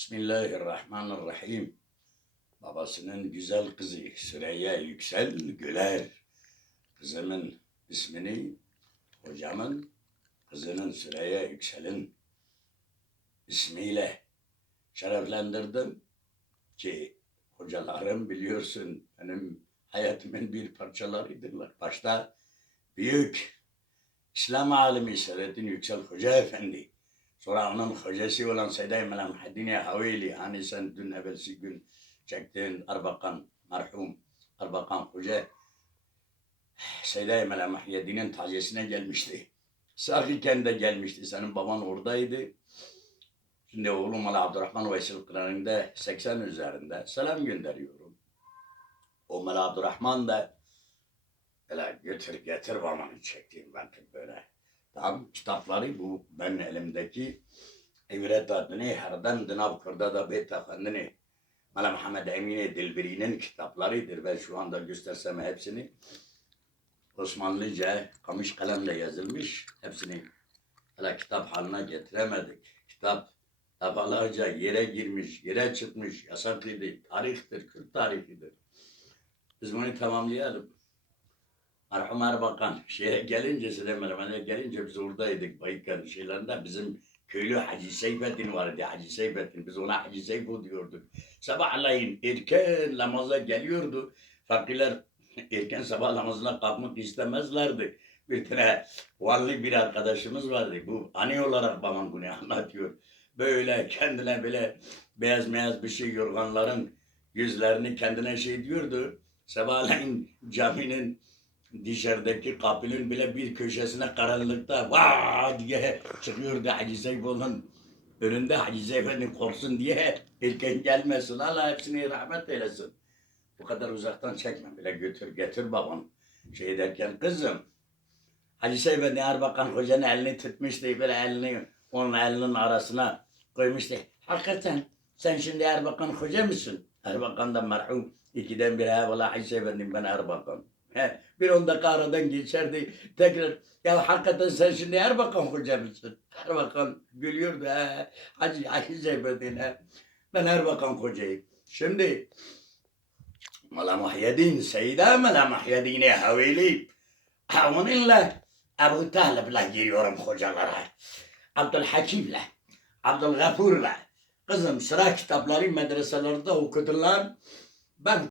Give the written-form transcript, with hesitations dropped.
Bismillahirrahmanirrahim. Babasının güzel kızı Süreyya Yüksel Güler. Kızımın ismini hocamın kızının Süreyya Yüksel'in ismiyle şereflendirdim ki hocalarım biliyorsun benim hayatımın bir parçalarıdırlar. Başta büyük İslam alimi Selahattin Yüksel Hoca Efendi. Sonra onun hocası olan Seyyid-i Muhammedine Haveli, hani sen dün evvelsi gün çektiğin Erbakan, merhum Erbakan Hoca, Seyyid-i Muhammedine'nin taziyesine gelmişti. Sağ iken de gelmişti, senin baban oradaydı. Şimdi oğlum Ali Abdurrahman Veysel Kıran'ında 80 üzerinde selam gönderiyorum. O Mala Abdurrahman da böyle götür getir babanı çektiğim ben böyle. Tam kitapları bu ben elimdeki İvret adını herden Dınav Kırda Beyt Efendi'ni Mala Muhammed Emine Dilberi'nin kitaplarıdır. Ben şu anda göstersem hepsini Osmanlıca kamış kalemle yazılmış. Hepsini hala kitap haline getiremedik. Kitap defalarca yere girmiş, yere çıkmış, yasaklıydı, tarihtir, Kürt tarihidir. Biz bunu tamamlayalım. Merhum Erbakan şeye gelince, Süleyman'a gelince biz oradaydık Bayıkkan şeylerinde. Bizim köylü Hacı Seyfettin vardı, Hacı Seyfettin. Biz ona Hacı Seyfo diyorduk. Sabahleyin erken namaza geliyordu. Fakirler erken sabah namazına kalkmak istemezlerdi. Bir tane valli bir arkadaşımız vardı. Bu ani olarak babam bunu anlatıyor. Böyle kendine böyle beyaz beyaz bir şey yorganların yüzlerini kendine şey diyordu. Sabahleyin caminin dışarıdaki kapının bile bir köşesine karanlıkta vaa diye çıkıyordu Hacı Seyfo'nun önünde, Hacı Seyfo'nun korksun diye erken gelmesin. Allah hepsini rahmet eylesin. Bu kadar uzaktan çekme, bile götür getir babam. Şey derken kızım Hacı Seyfo Erbakan Hoca'nın elini tutmuştu, böyle elini onun elinin arasına koymuştu. Hakikaten sen şimdi Erbakan Hoca mısın? Erbakan da merhum. İkiden bir valla Hacı Seyfo'nun ben Erbakan. Bir 10 dakika aradan geçerdi. Tekrar ya hakikaten sen şimdi Erbakan Hoca mısın? Erbakan gülüyordu. Hacı Seyfettin. Ben Erbakan Hoca'yım. Şimdi Mala Muhyiddin, Seyyid-i Muhammedine Haveli. Onunla Ebu Talib'le giriyorum hocalara. Abdülhakim'le, Abdülgafur'la. Kızım sıra kitapları medreselerde okudular. Ben